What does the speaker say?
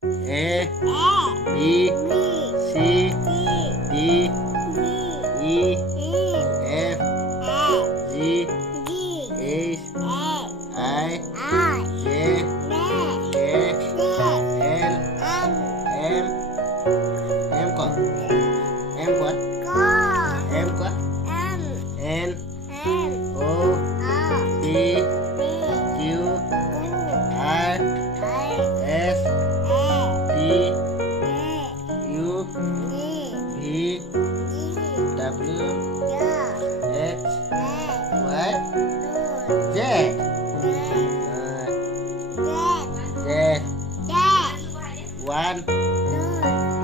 A B C D E F G H I J K L M em con em quá em quá N O P Q R S T U V W X Y Z. Z. One.